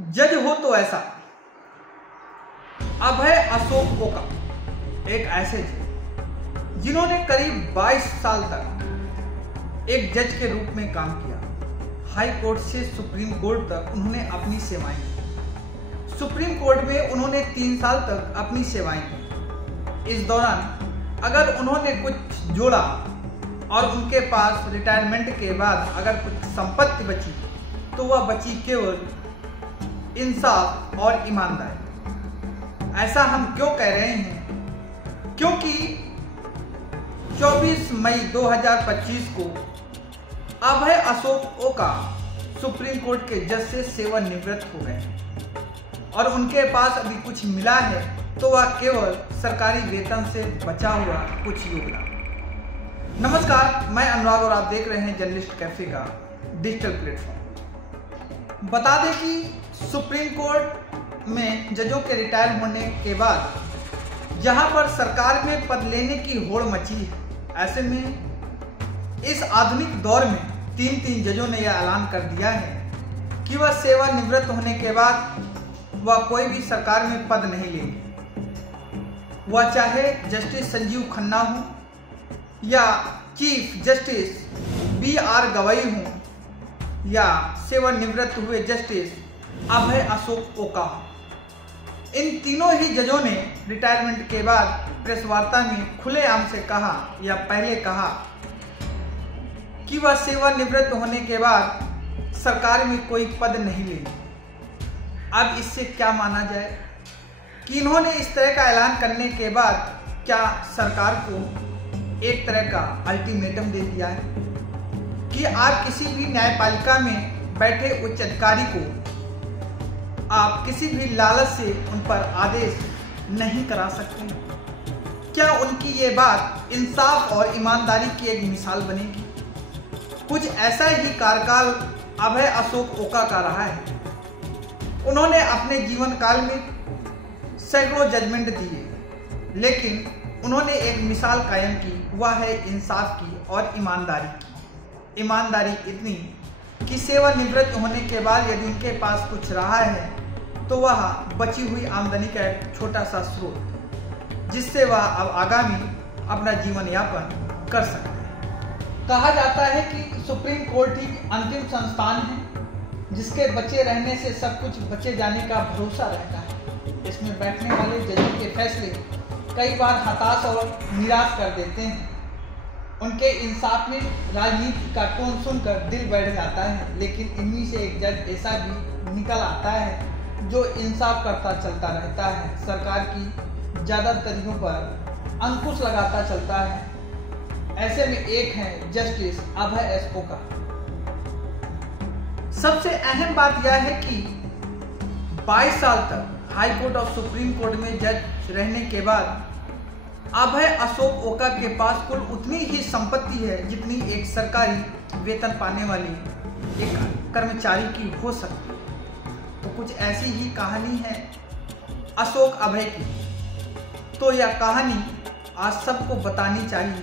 जज हो तो ऐसा। अभय अशोक ओका एक ऐसे जज जिन्होंने करीब 22 साल तक एक जज के रूप में काम किया। हाई कोर्ट से सुप्रीम कोर्ट तक उन्होंने अपनी सेवाएं दी। सुप्रीम कोर्ट में उन्होंने 3 साल तक अपनी सेवाएं दी। इस दौरान अगर उन्होंने कुछ जोड़ा और उनके पास रिटायरमेंट के बाद अगर कुछ संपत्ति बची तो वह बची केवल इंसाफ और ईमानदारी। ऐसा हम क्यों कह रहे हैं? क्योंकि 24 मई 2025 को अभय अशोक ओका सुप्रीम कोर्ट के जज से सेवानिवृत्त हो गए और उनके पास अभी कुछ मिला है तो वह केवल सरकारी वेतन से बचा हुआ कुछ योगदान। नमस्कार, मैं अनुराग और आप देख रहे हैं जर्नलिस्ट कैफे का डिजिटल प्लेटफॉर्म। बता दें कि सुप्रीम कोर्ट में जजों के रिटायर होने के बाद जहां पर सरकार में पद लेने की होड़ मची है, ऐसे में इस आधुनिक दौर में 3 जजों ने यह ऐलान कर दिया है कि वह सेवानिवृत्त होने के बाद वह कोई भी सरकार में पद नहीं लेंगे। वह चाहे जस्टिस संजीव खन्ना हो या चीफ जस्टिस BR गवई हो या सेवानिवृत्त हुए जस्टिस अभय अशोक ओका। इन तीनों ही जजों ने रिटायरमेंट के बाद प्रेस वार्ता में खुलेआम से कहा या पहले कहा कि वह सेवानिवृत्त होने के बाद सरकार में कोई पद नहीं लेंगे। अब इससे क्या माना जाए कि इन्होंने इस तरह का ऐलान करने के बाद क्या सरकार को एक तरह का अल्टीमेटम दे दिया है कि आप किसी भी न्यायपालिका में बैठे उच्च अधिकारी को आप किसी भी लालच से उन पर आदेश नहीं करा सकते? क्या उनकी ये बात इंसाफ और ईमानदारी की एक मिसाल बनेगी? कुछ ऐसा ही कार्यकाल अभय अशोक ओका का रहा है। उन्होंने अपने जीवन काल में सैकड़ों जजमेंट दिए, लेकिन उन्होंने एक मिसाल कायम की, वह है इंसाफ की और ईमानदारी की। ईमानदारी इतनी कि सेवानिवृत्त होने के बाद यदि उनके पास कुछ रहा है तो वह बची हुई आमदनी का एक छोटा सा स्रोत जिससे वह अब आगामी अपना जीवन यापन कर सकते हैं। कहा जाता है कि सुप्रीम कोर्ट ही अंतिम संस्थान है जिसके बचे रहने से सब कुछ बचे जाने का भरोसा रहता है। इसमें बैठने वाले जजों के फैसले कई बार हताश और निराश कर देते हैं। उनके इंसाफ में राजनीति का टोन सुनकर दिल बैठ जाता है, लेकिन इन्हीं से एक जज ऐसा भी निकल आता है जो इंसाफ करता चलता रहता है, सरकार की ज्यादातरियों पर अंकुश लगाता चलता है। ऐसे में एक है जस्टिस अभय एस ओका। सबसे अहम बात यह है कि 22 साल तक हाई कोर्ट और सुप्रीम कोर्ट में जज रहने के बाद अभय अशोक ओका के पास कुल उतनी ही संपत्ति है जितनी एक सरकारी वेतन पाने वाली एक कर्मचारी की हो सकती है। तो कुछ ऐसी ही कहानी है अशोक अभय की। तो यह कहानी आज सबको बतानी चाहिए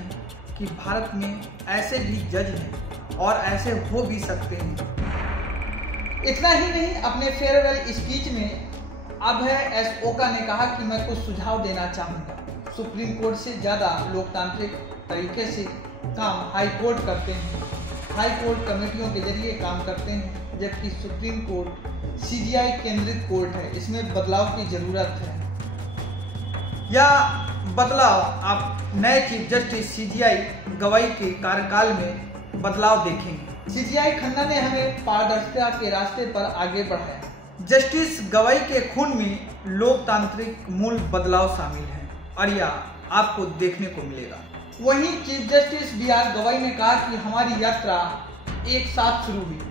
कि भारत में ऐसे भी जज हैं और ऐसे हो भी सकते हैं। इतना ही नहीं, अपने फेयरवेल स्पीच में अभय एस ओका ने कहा कि मैं कुछ सुझाव देना चाहूँगा। सुप्रीम कोर्ट से ज़्यादा लोकतांत्रिक तरीके से काम हाई कोर्ट करते हैं, हाई कोर्ट कमेटियों के जरिए काम करते हैं, जबकि सुप्रीम कोर्ट CGI केंद्रित कोर्ट है। इसमें बदलाव की जरूरत है। या बदलाव आप नए चीफ जस्टिस CGI गवई के कार्यकाल में बदलाव देखेंगे। CGI खन्ना ने हमें पारदर्शिता के रास्ते पर आगे बढ़ाया। जस्टिस गवई के खून में लोकतांत्रिक मूल बदलाव शामिल है और यह आपको देखने को मिलेगा। वहीं चीफ जस्टिस BR गवई ने कहा कि हमारी यात्रा एक साथ शुरू हुई,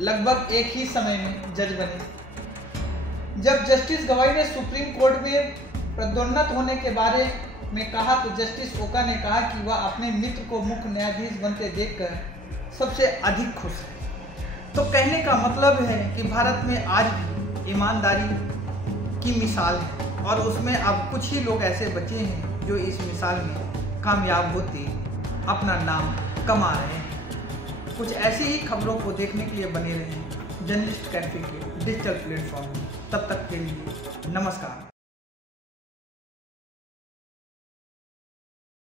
लगभग एक ही समय में जज बने। जब जस्टिस गवई ने सुप्रीम कोर्ट में पदोन्नत होने के बारे में कहा तो जस्टिस ओका ने कहा कि वह अपने मित्र को मुख्य न्यायाधीश बनते देखकर सबसे अधिक खुश है। तो कहने का मतलब है कि भारत में आज भी ईमानदारी की मिसाल है और उसमें अब कुछ ही लोग ऐसे बचे हैं जो इस मिसाल में कामयाब होते अपना नाम कमा रहे हैं। कुछ ऐसी ही खबरों को देखने के लिए बने रहें जर्नलिस्ट कैफे के डिजिटल प्लेटफॉर्म में। तब तक के लिए नमस्कार।